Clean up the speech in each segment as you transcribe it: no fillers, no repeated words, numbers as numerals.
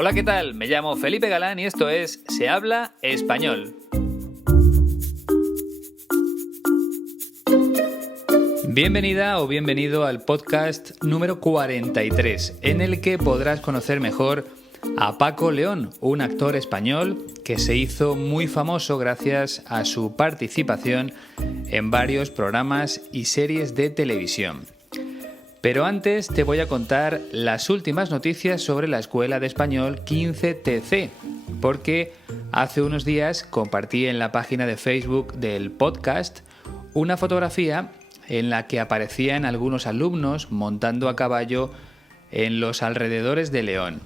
Hola, ¿qué tal? Me llamo Felipe Galán y esto es Se habla español. Bienvenida o bienvenido al podcast número 43, en el que podrás conocer mejor a Paco León, un actor español que se hizo muy famoso gracias a su participación en varios programas y series de televisión. Pero antes te voy a contar las últimas noticias sobre la Escuela de Español 15TC, porque hace unos días compartí en la página de Facebook del podcast una fotografía en la que aparecían algunos alumnos montando a caballo en los alrededores de León.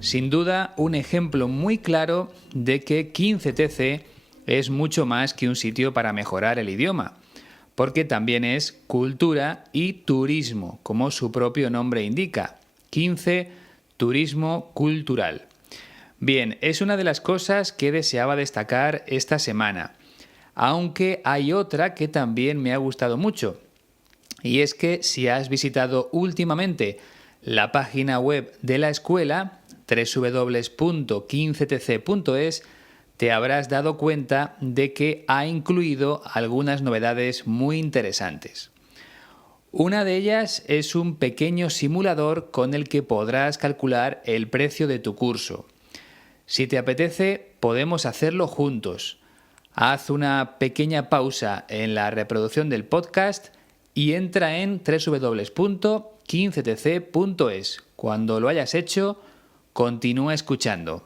Sin duda, un ejemplo muy claro de que 15TC es mucho más que un sitio para mejorar el idioma, porque también es cultura y turismo, como su propio nombre indica. 15, turismo cultural. Bien, es una de las cosas que deseaba destacar esta semana, aunque hay otra que también me ha gustado mucho. Y es que si has visitado últimamente la página web de la escuela, www.15tc.es, te habrás dado cuenta de que ha incluido algunas novedades muy interesantes. Una de ellas es un pequeño simulador con el que podrás calcular el precio de tu curso. Si te apetece, podemos hacerlo juntos. Haz una pequeña pausa en la reproducción del podcast y entra en www.15tc.es. Cuando lo hayas hecho, continúa escuchando.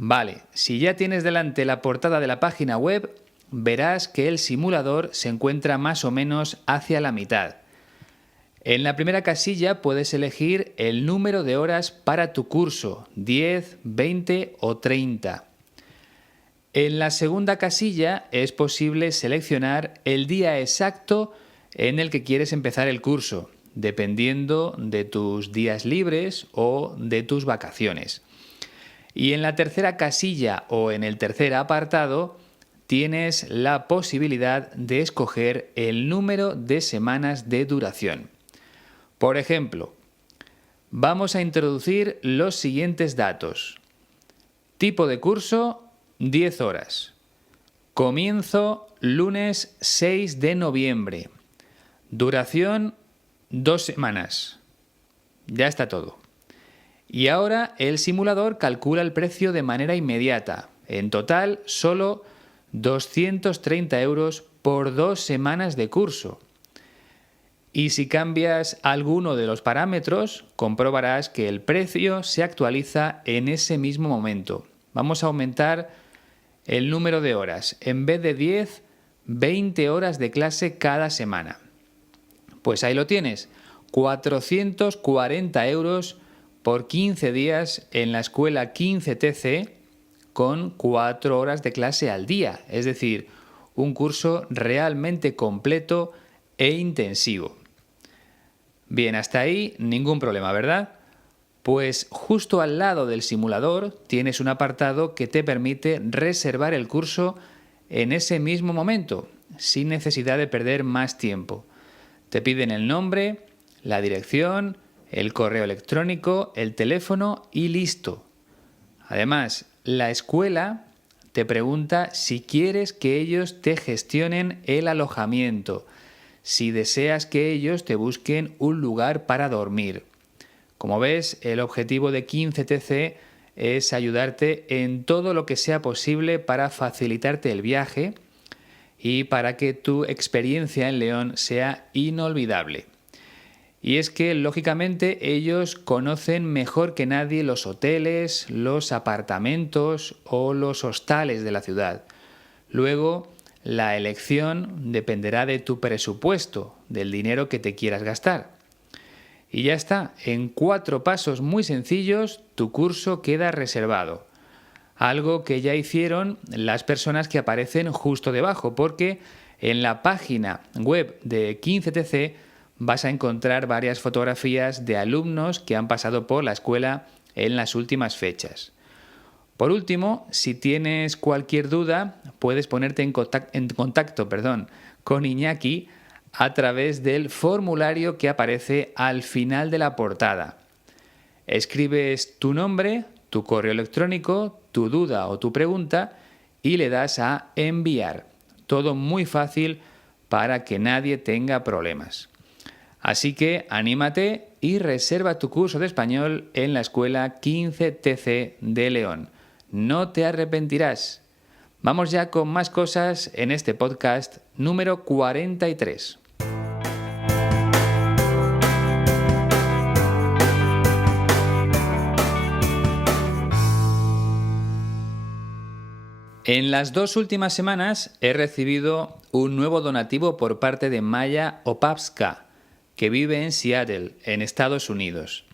Vale, si ya tienes delante la portada de la página web, verás que el simulador se encuentra más o menos hacia la mitad. En la primera casilla puedes elegir el número de horas para tu curso, 10, 20 o 30. En la segunda casilla es posible seleccionar el día exacto en el que quieres empezar el curso, dependiendo de tus días libres o de tus vacaciones. Y en la tercera casilla o en el tercer apartado tienes la posibilidad de escoger el número de semanas de duración. Por ejemplo, vamos a introducir los siguientes datos. Tipo de curso, 10 horas. Comienzo lunes 6 de noviembre. Duración, 2 semanas. Ya está todo. Y ahora el simulador calcula el precio de manera inmediata. En total, solo 230 euros por 2 semanas de curso. Y si cambias alguno de los parámetros, comprobarás que el precio se actualiza en ese mismo momento. Vamos a aumentar el número de horas. En vez de 10, 20 horas de clase cada semana. Pues ahí lo tienes. 440 euros por 15 días en la escuela 15TC con 4 horas de clase al día, es decir, un curso realmente completo e intensivo. Bien, hasta ahí ningún problema, ¿verdad? Pues justo al lado del simulador tienes un apartado que te permite reservar el curso en ese mismo momento, sin necesidad de perder más tiempo. Te piden el nombre, la dirección, el correo electrónico, el teléfono y listo. Además, la escuela te pregunta si quieres que ellos te gestionen el alojamiento, si deseas que ellos te busquen un lugar para dormir. Como ves, el objetivo de 15TC es ayudarte en todo lo que sea posible para facilitarte el viaje y para que tu experiencia en León sea inolvidable. Y es que, lógicamente, ellos conocen mejor que nadie los hoteles, los apartamentos o los hostales de la ciudad. Luego, la elección dependerá de tu presupuesto, del dinero que te quieras gastar. Y ya está, en 4 pasos muy sencillos, tu curso queda reservado. Algo que ya hicieron las personas que aparecen justo debajo, porque en la página web de 15TC vas a encontrar varias fotografías de alumnos que han pasado por la escuela en las últimas fechas. Por último, si tienes cualquier duda, puedes ponerte en contacto con Iñaki a través del formulario que aparece al final de la portada. Escribes tu nombre, tu correo electrónico, tu duda o tu pregunta y le das a enviar. Todo muy fácil para que nadie tenga problemas. Así que anímate y reserva tu curso de español en la escuela 15TC de León. No te arrepentirás. Vamos ya con más cosas en este podcast número 43. En las 2 últimas semanas he recibido un nuevo donativo por parte de Maya Opavska, que vive en Seattle, en Estados Unidos.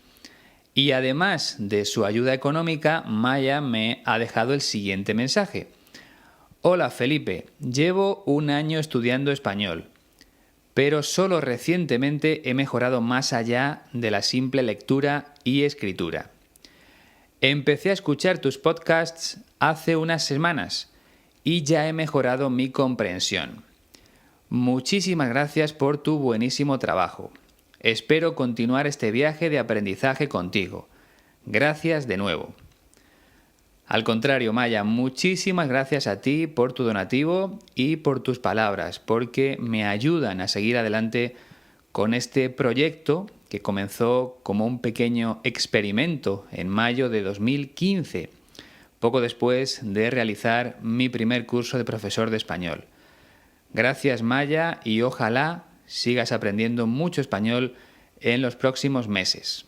Y además de su ayuda económica, Maya me ha dejado el siguiente mensaje. Hola Felipe, llevo un año estudiando español, pero solo recientemente he mejorado más allá de la simple lectura y escritura. Empecé a escuchar tus podcasts hace unas semanas y ya he mejorado mi comprensión. Muchísimas gracias por tu buenísimo trabajo. Espero continuar este viaje de aprendizaje contigo. Gracias de nuevo. Al contrario, Maya, muchísimas gracias a ti por tu donativo y por tus palabras, porque me ayudan a seguir adelante con este proyecto que comenzó como un pequeño experimento en mayo de 2015, poco después de realizar mi primer curso de profesor de español. Gracias, Maya, y ojalá sigas aprendiendo mucho español en los próximos meses.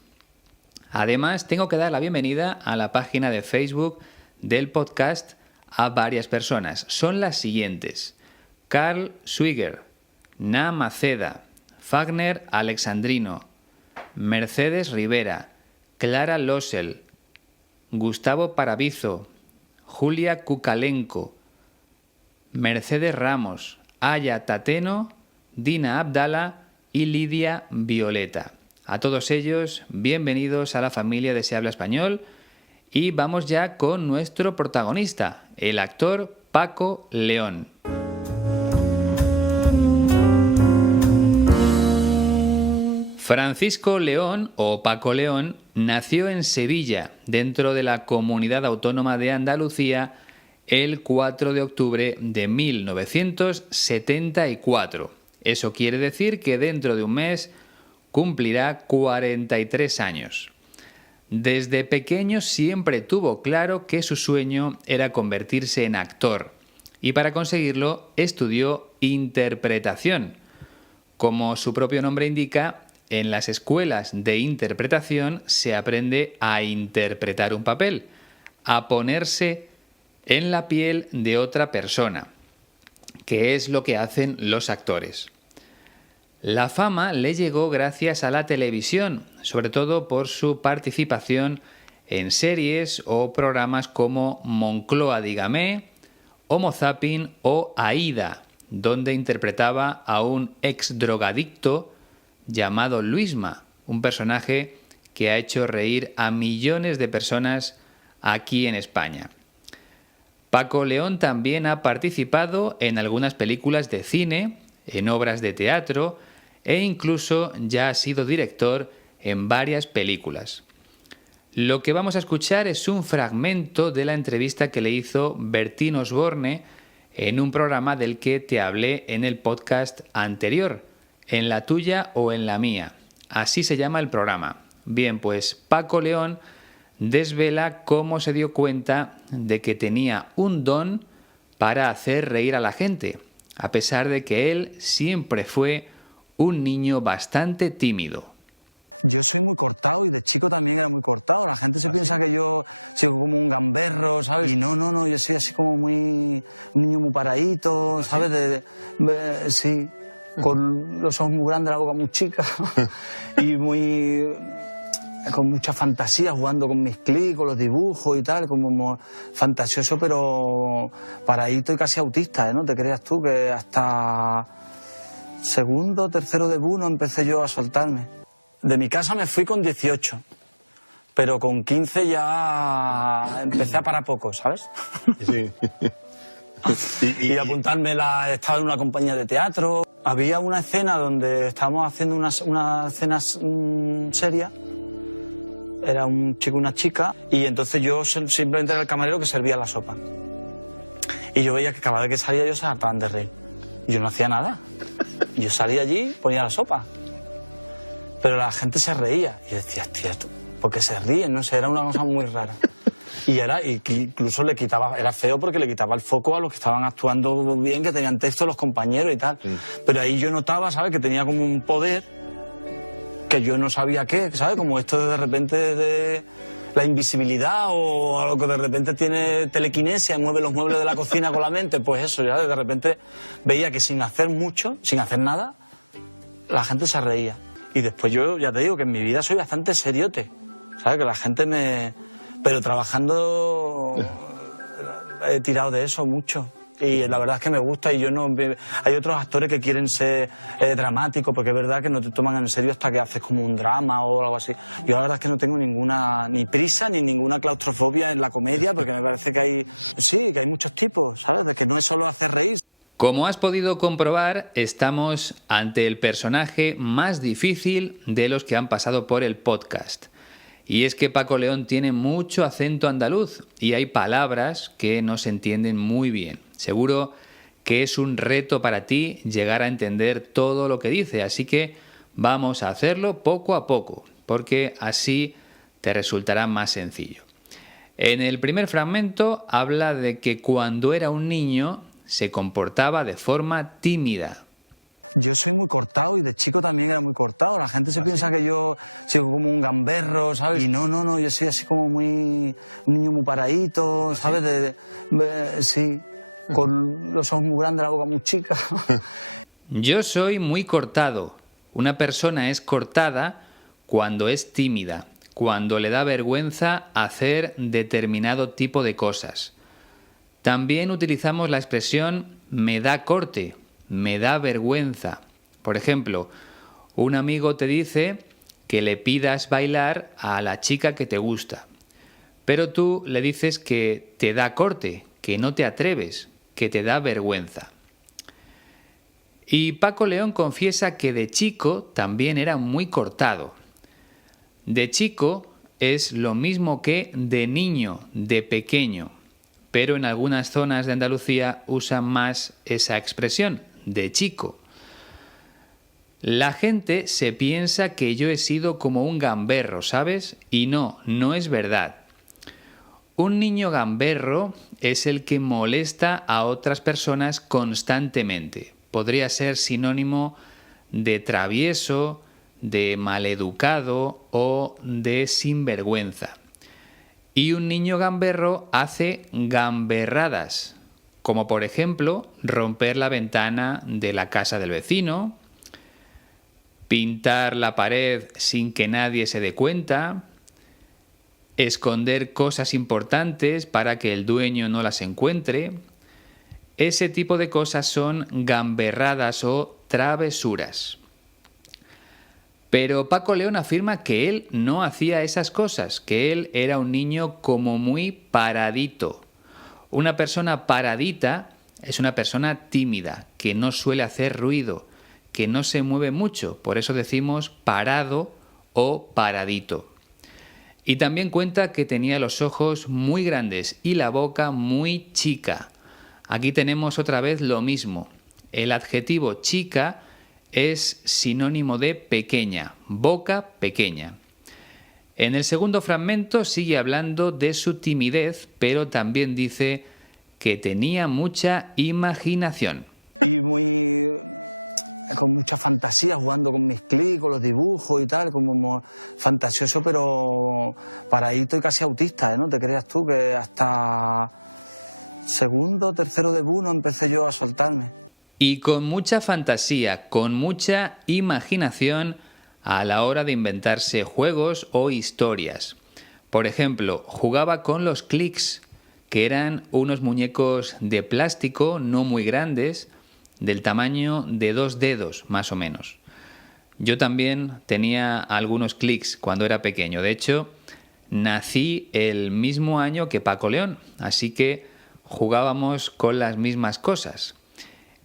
Además, tengo que dar la bienvenida a la página de Facebook del podcast a varias personas. Son las siguientes: Carl Swiger, Na Maceda, Fagner Alexandrino, Mercedes Rivera, Clara Losel, Gustavo Parabizo, Julia Kukalenko, Mercedes Ramos, Aya Tateno, Dina Abdala y Lidia Violeta. A todos ellos, bienvenidos a la familia de Se Habla Español y vamos ya con nuestro protagonista, el actor Paco León. Francisco León, o Paco León, nació en Sevilla, dentro de la Comunidad Autónoma de Andalucía, el 4 de octubre de 1974. Eso quiere decir que dentro de un mes cumplirá 43 años. Desde pequeño siempre tuvo claro que su sueño era convertirse en actor y para conseguirlo estudió interpretación. Como su propio nombre indica, en las escuelas de interpretación se aprende a interpretar un papel, a ponerse en la piel de otra persona, que es lo que hacen los actores. La fama le llegó gracias a la televisión, sobre todo por su participación en series o programas como Moncloa Dígame, Homo Zapping o Aída, donde interpretaba a un ex drogadicto llamado Luisma, un personaje que ha hecho reír a millones de personas aquí en España. Paco León también ha participado en algunas películas de cine, en obras de teatro e incluso ya ha sido director en varias películas. Lo que vamos a escuchar es un fragmento de la entrevista que le hizo Bertín Osborne en un programa del que te hablé en el podcast anterior, En la tuya o en la mía. Así se llama el programa. Bien, pues Paco León desvela cómo se dio cuenta de que tenía un don para hacer reír a la gente, a pesar de que él siempre fue un niño bastante tímido. Yo soy muy cortado y de chico también era muy cortado. La gente se piensa que yo soy como un gamberro, ¿sabes? Y no, yo soy así como un niño muy paradito, ¿sabes? Sí, con los ojos muy grandes, la boca muy chica y con mucha fantasía, jugando con mis clics, con los dibujos y tal, como fantasioso, pero paradito y casi autista, ¿eh? No te creas tú que hasta segundo, tercero de BUNO empecé yo a soltarme. De mi casa me fui con 18, pero con 15 ya empecé a parar poco, ¿sabes? Sí. y apuntarme, estaba en una compañía de teatro. Había una escena donde estábamos haciendo una escena seria era un chico y una chica, y entonces yo simplemente era el camarero que servía la sopa. Y yo veía que cada vez que salía ellos se hartaban de reír. Y yo no hacía nada. Yo salía allí, ponía la sopa. Pero la gente se reía. Y yo decía, hostia, ¿por qué se ríen? No sé, era una cosa muy rara. Y que incluso le quitaba, era feo porque le quitaba el foco a los que estaban actuando bien, que tenían texto, los compañeros y tal. Sí. Pero ahí yo notaba, ¿sabes?, que tenía como un poder que yo no sabía qué, ¿sabes? Como esto de repente de la invisibilidad o algo que de repente tiene telequinesia, mueve los muebles de la cocina con la mente, pues eso, ya de repente veía que sin hacer mucho, sin hacer nada, la gente se reía. Y después yo ya te digo que en mi vida soy bastante seriote, ¿sabes? Que la gente me... Pero trabajando he tirado de eso mucho. Y la verdad es que me gusta y yo no... Hay otros actores que quieren ser dramáticos porque es verdad que no te toman en serio hasta que haces como un drama o algo así. Yo la verdad es que no tengo ninguna ni prisa ni ninguna claustrofobia en la comedia porque me parece que hay... Sí, que hay muchos tipos, ¿sabes? De que no es solo hacer reír. Como has podido comprobar, estamos ante el personaje más difícil de los que han pasado por el podcast. Y es que Paco León tiene mucho acento andaluz y hay palabras que no se entienden muy bien. Seguro que es un reto para ti llegar a entender todo lo que dice, así que vamos a hacerlo poco a poco, porque así te resultará más sencillo. En el primer fragmento habla de que cuando era un niño se comportaba de forma tímida. Yo soy muy cortado y de chico también era muy cortado. La gente se piensa que yo soy como un gamberro, ¿sabes? Y no, yo soy así como un niño muy paradito, ¿sabes? Sí, con los ojos muy grandes, la boca muy chica. Yo soy muy cortado. Una persona es cortada cuando es tímida, cuando le da vergüenza hacer determinado tipo de cosas. También utilizamos la expresión me da corte. Me da vergüenza. Por ejemplo, un amigo te dice que le pidas bailar a la chica que te gusta, pero tú le dices que te da corte, que no te atreves, que te da vergüenza. Y Paco León confiesa que de chico también era muy cortado. De chico es lo mismo que de niño, de pequeño, pero en algunas zonas de Andalucía usan más esa expresión, de chico. La gente se piensa que yo he sido como un gamberro, ¿sabes? Y no es verdad. Un niño gamberro es el que molesta a otras personas constantemente. Podría ser sinónimo de travieso, de maleducado o de sinvergüenza. Y un niño gamberro hace gamberradas, como por ejemplo romper la ventana de la casa del vecino, pintar la pared sin que nadie se dé cuenta, esconder cosas importantes para que el dueño no las encuentre. Ese tipo de cosas son gamberradas o travesuras. Pero Paco León afirma que él no hacía esas cosas, que él era un niño como muy paradito. Una persona paradita es una persona tímida, que no suele hacer ruido, que no se mueve mucho, por eso decimos parado o paradito. Y también cuenta que tenía los ojos muy grandes y la boca muy chica. Aquí tenemos otra vez lo mismo. El adjetivo chica es sinónimo de pequeña, boca pequeña. En el segundo fragmento sigue hablando de su timidez, pero también dice que tenía mucha imaginación. Y con mucha fantasía, jugando con mis clics, con los dibujos y tal, como fantasioso, pero paradito y casi autista, ¿eh? No te creas tú que hasta segundo, tercero de no empecé yo a soltarme. Y con mucha fantasía, con mucha imaginación a la hora de inventarse juegos o historias. Por ejemplo, jugaba con los clics, que eran unos muñecos de plástico no muy grandes, del tamaño de 2 dedos, más o menos. Yo también tenía algunos clics cuando era pequeño. De hecho, nací el mismo año que Paco León, así que jugábamos con las mismas cosas.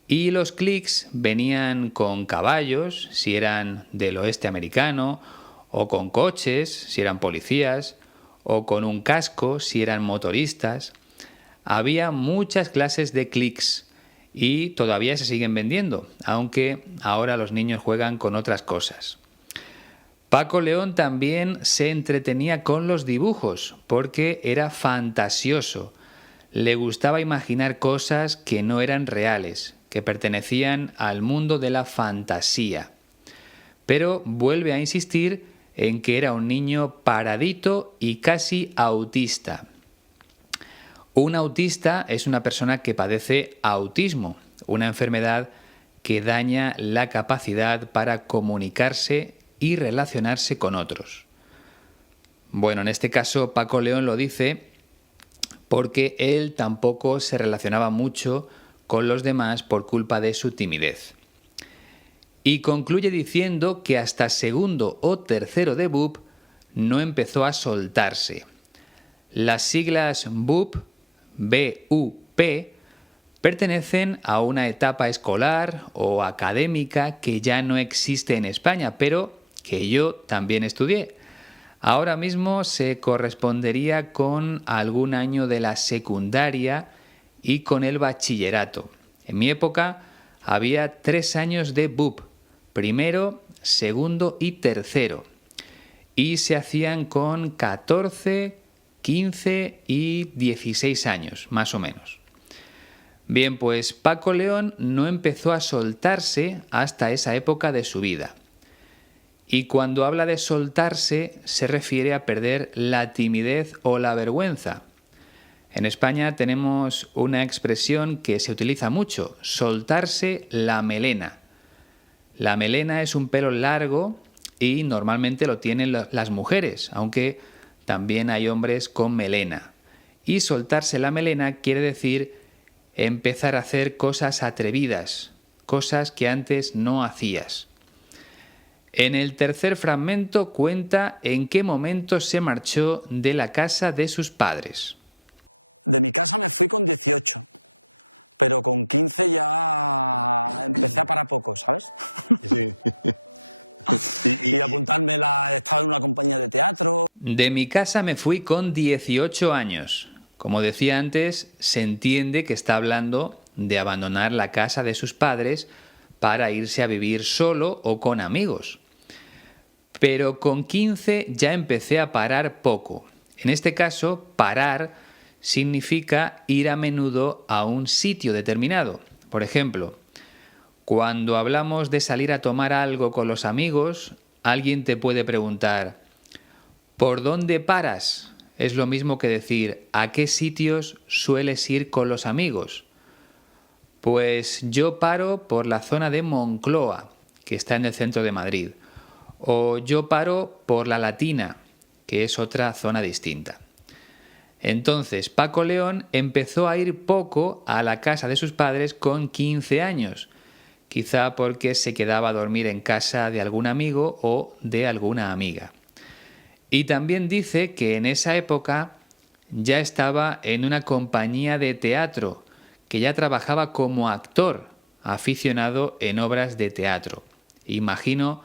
Y los clics venían con caballos, si eran del oeste americano, o con coches si eran policías, o con un casco si eran motoristas. Había muchas clases de clics y todavía se siguen vendiendo, aunque ahora los niños juegan con otras cosas. Paco León también se entretenía con los dibujos porque era fantasioso. Le gustaba imaginar cosas que no eran reales, que pertenecían al mundo de la fantasía. Pero vuelve a insistir en que era un niño paradito y casi autista. Un autista es una persona que padece autismo, una enfermedad que daña la capacidad para comunicarse y relacionarse con otros. Bueno, en este caso Paco León lo dice porque él tampoco se relacionaba mucho con los demás por culpa de su timidez. Y concluye diciendo que hasta segundo o tercero de BUP no empezó a soltarse. Las siglas BUP, B-U-P, pertenecen a una etapa escolar o académica que ya no existe en España, pero que yo también estudié. Ahora mismo se correspondería con algún año de la secundaria y con el bachillerato. En mi época había 3 años de BUP, primero, segundo y tercero. Y se hacían con 14, 15 y 16 años, más o menos. Bien, pues Paco León no empezó a soltarse hasta esa época de su vida. Y cuando habla de soltarse, se refiere a perder la timidez o la vergüenza. En España tenemos una expresión que se utiliza mucho, soltarse la melena. La melena es un pelo largo y normalmente lo tienen las mujeres, aunque también hay hombres con melena. Y soltarse la melena quiere decir empezar a hacer cosas atrevidas, cosas que antes no hacías. En el tercer fragmento cuenta en qué momento se marchó de la casa de sus padres. De mi casa me fui con 18, pero con 15 ya empecé a parar poco, ¿sabes? Sí. Y apuntarme, estaba en una compañía de teatro. De mi casa me fui con 18 años. Como decía antes, se entiende que está hablando de abandonar la casa de sus padres para irse a vivir solo o con amigos. Pero con 15 ya empecé a parar poco. En este caso, parar significa ir a menudo a un sitio determinado. Por ejemplo, cuando hablamos de salir a tomar algo con los amigos, alguien te puede preguntar ¿por dónde paras? Es lo mismo que decir ¿a qué sitios sueles ir con los amigos? Pues yo paro por la zona de Moncloa, que está en el centro de Madrid. O yo paro por la Latina, que es otra zona distinta. Entonces, Paco León empezó a ir poco a la casa de sus padres con 15 años, quizá porque se quedaba a dormir en casa de algún amigo o de alguna amiga. Y también dice que en esa época ya estaba en una compañía de teatro, que ya trabajaba como actor, aficionado en obras de teatro. Imagino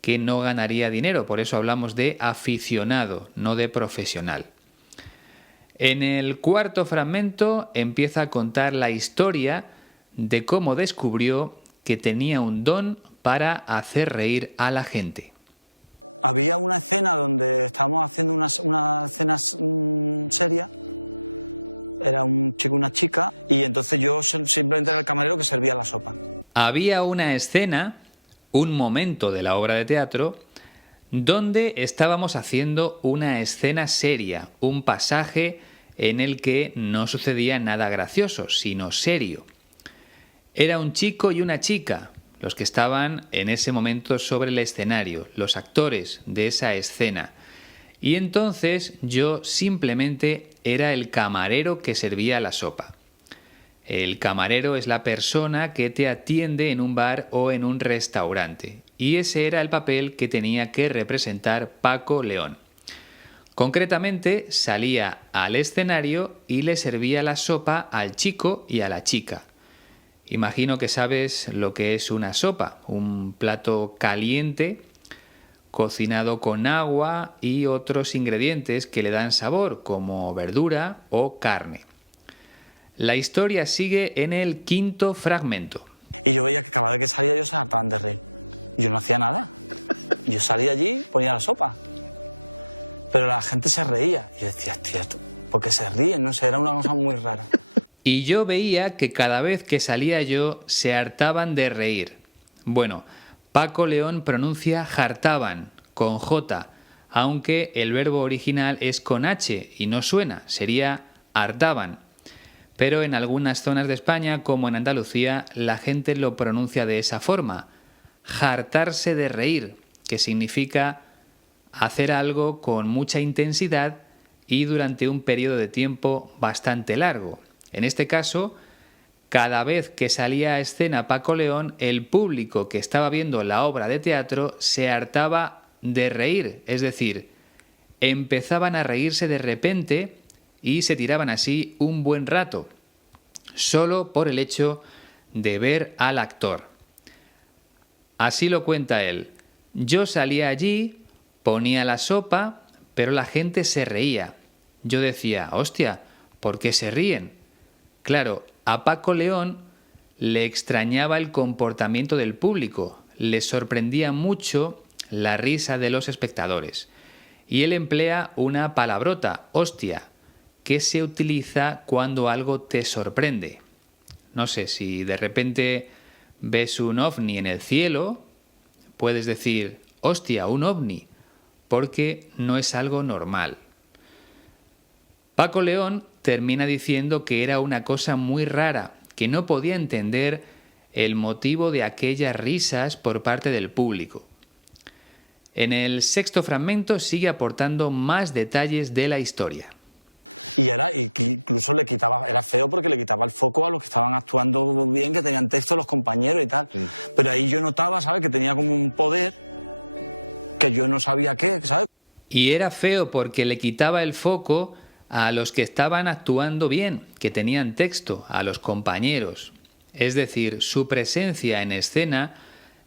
que no ganaría dinero, por eso hablamos de aficionado, no de profesional. En el cuarto fragmento empieza a contar la historia de cómo descubrió que tenía un don para hacer reír a la gente. Había una escena donde estábamos haciendo una escena seria. Era un chico y una chica, y entonces yo simplemente era el camarero que servía la sopa. Había una escena, un momento de la obra de teatro, donde estábamos haciendo una escena seria, un pasaje en el que no sucedía nada gracioso, sino serio. Era un chico y una chica, los que estaban en ese momento sobre el escenario, los actores de esa escena. Y entonces yo simplemente era el camarero que servía la sopa. El camarero es la persona que te atiende en un bar o en un restaurante. Y ese era el papel que tenía que representar Paco León. Concretamente, salía al escenario y le servía la sopa al chico y a la chica. Imagino que sabes lo que es una sopa, un plato caliente cocinado con agua y otros ingredientes que le dan sabor, como verdura o carne. La historia sigue en el quinto fragmento. Y yo veía que cada vez que salía yo se hartaban de reír. Y yo no hacía nada. Yo salía allí, ponía la sopa. Pero la gente se reía. Y yo decía, hostia, ¿por qué se ríen? No sé, era una cosa muy rara. Y yo veía que cada vez que salía yo se hartaban de reír. Bueno, Paco León pronuncia jartaban, con J, aunque el verbo original es con H y no suena, sería hartaban. Pero en algunas zonas de España, como en Andalucía, la gente lo pronuncia de esa forma, jartarse de reír, que significa hacer algo con mucha intensidad y durante un periodo de tiempo bastante largo. En este caso, cada vez que salía a escena Paco León, el público que estaba viendo la obra de teatro se hartaba de reír, es decir, empezaban a reírse de repente y se tiraban así un buen rato, solo por el hecho de ver al actor. Así lo cuenta él. Yo salía allí, ponía la sopa, pero la gente se reía. Yo decía, hostia, ¿por qué se ríen? Claro, a Paco León le extrañaba el comportamiento del público, le sorprendía mucho la risa de los espectadores. Y él emplea una palabrota, hostia, que se utiliza cuando algo te sorprende. No sé, si de repente ves un ovni en el cielo, puedes decir, hostia, un ovni, porque no es algo normal. Paco León termina diciendo que era una cosa muy rara, que no podía entender el motivo de aquellas risas por parte del público. En el sexto fragmento sigue aportando más detalles de la historia. Y que incluso le quitaba, era feo porque le quitaba el foco a los que estaban actuando bien, que tenían texto, los compañeros y tal. Sí. Pero ahí yo notaba, ¿sabes?, que tenía como un poder que yo no sabía qué, ¿sabes? Y era feo porque le quitaba el foco a los que estaban actuando bien, que tenían texto, a los compañeros. Es decir, su presencia en escena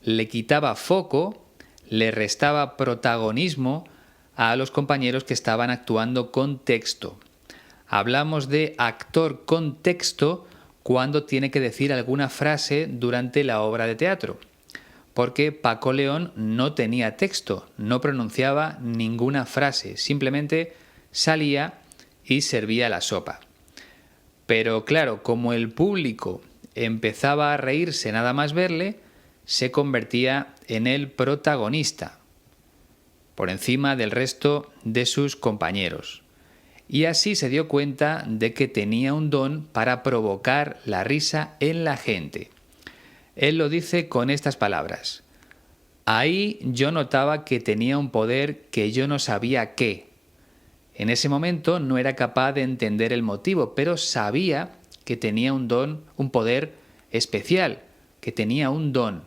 le quitaba foco, le restaba protagonismo a los compañeros que estaban actuando con texto. Hablamos de actor con texto cuando tiene que decir alguna frase durante la obra de teatro, porque Paco León no tenía texto, no pronunciaba ninguna frase, simplemente salía y servía la sopa. Pero claro, como el público empezaba a reírse nada más verle, se convertía en el protagonista, por encima del resto de sus compañeros. Y así se dio cuenta de que tenía un don para provocar la risa en la gente. Él lo dice con estas palabras. Ahí yo notaba que tenía un poder que yo no sabía qué. En ese momento no era capaz de entender el motivo, pero sabía que tenía un don, un poder especial, que tenía un don.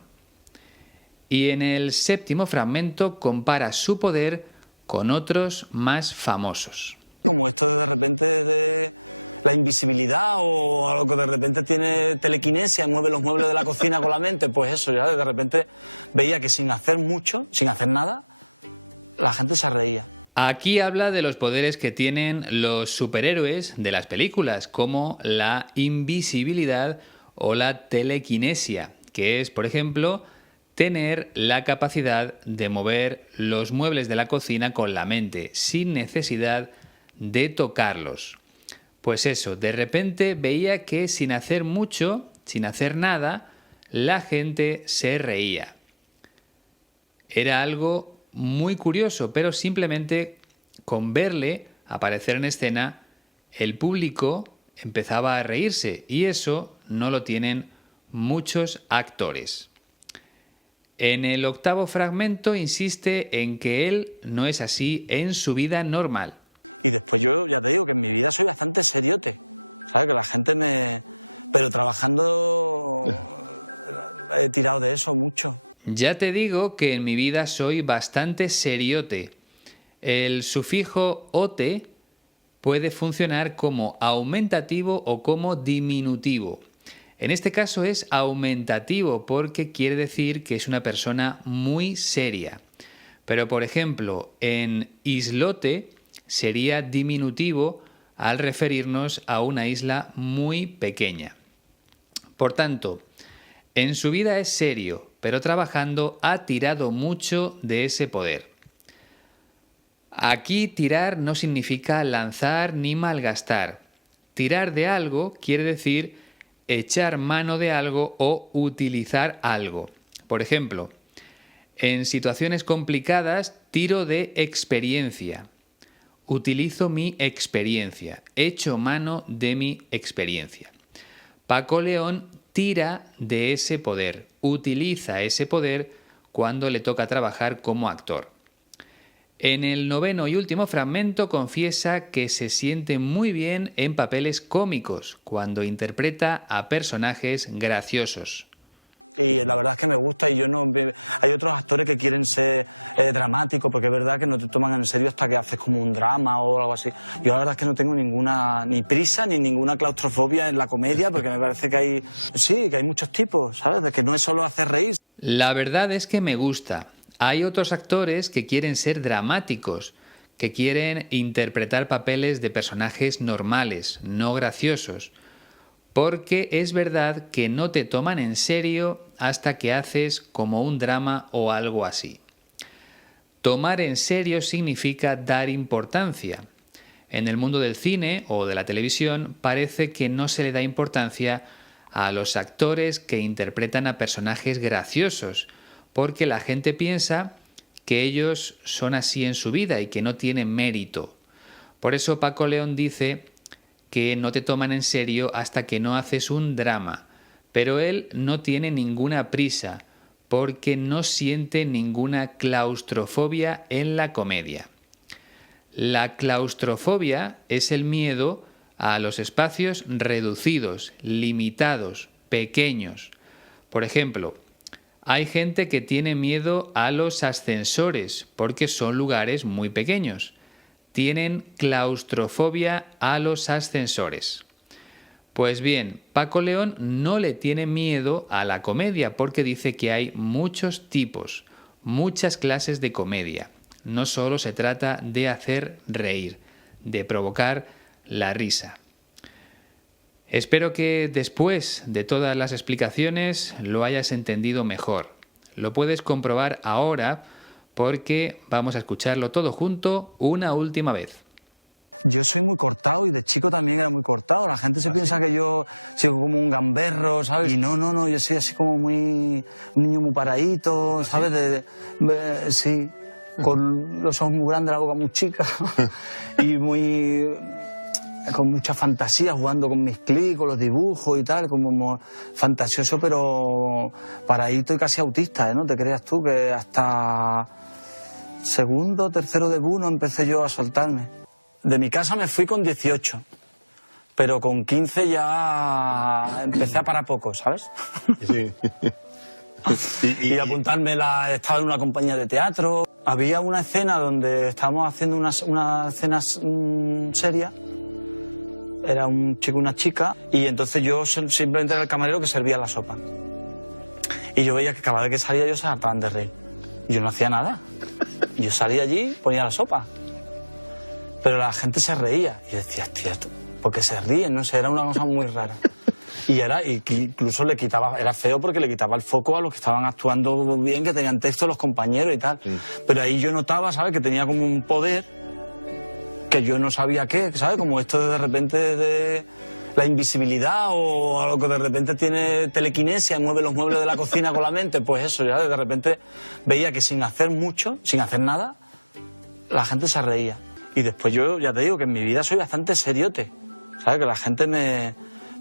Y en el séptimo fragmento compara su poder con otros más famosos. Como esto de repente de la invisibilidad o algo que de repente tiene telequinesia, mueve los muebles de la cocina con la mente, pues eso, ya de repente veía que sin hacer mucho, sin hacer nada, la gente se reía. Aquí habla de los poderes que tienen los superhéroes de las películas, como la invisibilidad o la telequinesia, que es, por ejemplo, tener la capacidad de mover los muebles de la cocina con la mente, sin necesidad de tocarlos. Pues eso, de repente veía que sin hacer mucho, sin hacer nada, la gente se reía. Era algo muy curioso, pero simplemente con verle aparecer en escena, el público empezaba a reírse y eso no lo tienen muchos actores. En el octavo fragmento insiste en que él no es así en su vida normal. Y después yo ya te digo que en mi vida soy bastante seriote, ¿sabes? Que la gente me... Pero trabajando he tirado de eso mucho. Ya te digo que en mi vida soy bastante seriote. El sufijo ote puede funcionar como aumentativo o como diminutivo. En este caso es aumentativo porque quiere decir que es una persona muy seria. Pero, por ejemplo, en islote sería diminutivo al referirnos a una isla muy pequeña. Por tanto, en su vida es serio, pero trabajando ha tirado mucho de ese poder. Aquí tirar no significa lanzar ni malgastar. Tirar de algo quiere decir echar mano de algo o utilizar algo. Por ejemplo, en situaciones complicadas tiro de experiencia. Utilizo mi experiencia. Echo mano de mi experiencia. Paco León tira de ese poder. Utiliza ese poder cuando le toca trabajar como actor. En el 9º y último fragmento confiesa que se siente muy bien en papeles cómicos cuando interpreta a personajes graciosos. Y la verdad es que me gusta y yo no... Hay otros actores que quieren ser dramáticos porque es verdad que no te toman en serio hasta que haces como un drama o algo así. Yo la verdad es que no tengo ninguna ni prisa ni ninguna claustrofobia en la comedia porque me parece que hay... Sí, que hay muchos tipos, ¿sabes? De que no es solo hacer reír. La verdad es que me gusta. Hay otros actores que quieren ser dramáticos, que quieren interpretar papeles de personajes normales, no graciosos. Porque es verdad que no te toman en serio hasta que haces como un drama o algo así. Tomar en serio significa dar importancia. En el mundo del cine o de la televisión parece que no se le da importancia a los actores que interpretan a personajes graciosos, porque la gente piensa que ellos son así en su vida y que no tienen mérito. Por eso Paco León dice que no te toman en serio hasta que no haces un drama, pero él no tiene ninguna prisa porque no siente ninguna claustrofobia en la comedia. La claustrofobia es el miedo a los espacios reducidos, limitados, pequeños. Por ejemplo, hay gente que tiene miedo a los ascensores porque son lugares muy pequeños. Tienen claustrofobia a los ascensores. Pues bien, Paco León no le tiene miedo a la comedia porque dice que hay muchos tipos, muchas clases de comedia. No solo se trata de hacer reír, de provocar la risa. Espero que después de todas las explicaciones lo hayas entendido mejor. Lo puedes comprobar ahora porque vamos a escucharlo todo junto una última vez. Yo soy muy cortado y de chico también era muy cortado. La gente se piensa que yo soy como un gamberro, ¿sabes? Y no, yo soy así como un niño muy paradito, ¿sabes? Sí, con los ojos muy grandes, la boca muy chica y con mucha fantasía, jugando con mis clics, con los dibujos y tal, como fantasioso, pero paradito y casi autista, ¿eh? No te creas tú que hasta segundo, tercero de BUNO empecé yo a soltarme. De mi casa me fui con 18, pero con 15 ya empecé a parar poco, ¿sabes? Sí. Y apuntarme, estaba en una compañía de teatro. Había una escena donde estábamos haciendo una escena seria. Era un chico y una chica, y entonces yo simplemente era el camarero que servía la sopa. Y yo veía que cada vez que salía yo se hartaban de reír. Y yo no hacía nada. Yo salía allí, ponía la sopa. Pero la gente se reía. Y yo decía, hostia, ¿por qué se ríen? No sé, era una cosa muy rara. Y que incluso era feo porque le quitaba el foco a los que estaban actuando bien, que tenían texto, los compañeros y tal. Sí. Pero ahí yo notaba, ¿sabes? Que tenía como un poder que yo no sabía qué, ¿sabes? Como esto de repente de la invisibilidad o algo que de repente tiene telequinesia, mueve los muebles de la cocina con la mente, pues eso, ya de repente veía que sin hacer mucho, sin hacer nada, la gente se reía. Y después yo ya te digo que en mi vida soy bastante seriote, ¿sabes? Que la gente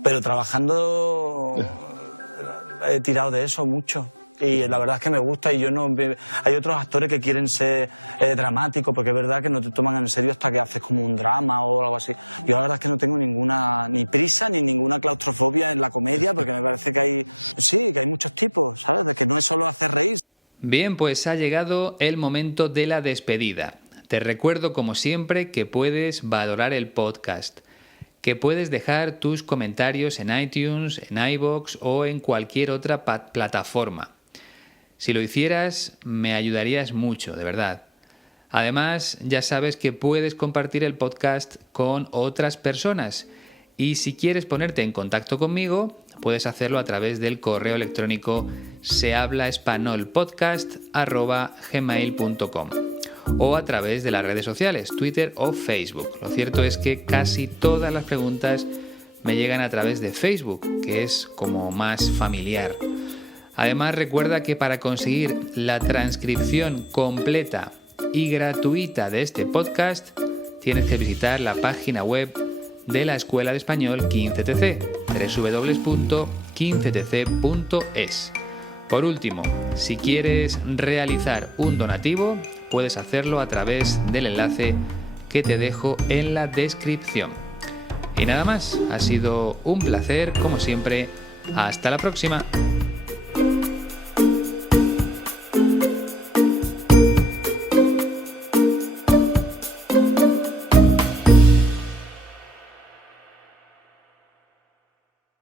Pero trabajando he tirado de eso mucho. Y la verdad es que me gusta y yo no... Hay otros actores que quieren ser dramáticos porque es verdad que no te toman en serio hasta que haces como un drama o algo así. Yo la verdad es que no tengo ninguna ni prisa ni ninguna claustrofobia en la comedia porque me parece que hay... Sí, que hay muchos tipos, ¿sabes? De que no es solo hacer reír. Bien, pues ha llegado el momento de la despedida. Te recuerdo, como siempre, que puedes valorar el podcast, que puedes dejar tus comentarios en iTunes, en iVoox o en cualquier otra plataforma. Si lo hicieras, me ayudarías mucho, de verdad. Además, ya sabes que puedes compartir el podcast con otras personas y si quieres ponerte en contacto conmigo, puedes hacerlo a través del correo electrónico sehablaespanolpodcast@gmail.com o a través de las redes sociales, Twitter o Facebook. Lo cierto es que casi todas las preguntas me llegan a través de Facebook, que es como más familiar. Además, recuerda que para conseguir la transcripción completa y gratuita de este podcast, tienes que visitar la página web de la Escuela de Español 15TC, www.15tc.es. Por último, si quieres realizar un donativo, puedes hacerlo a través del enlace que te dejo en la descripción. Y nada más, ha sido un placer, como siempre. Hasta la próxima.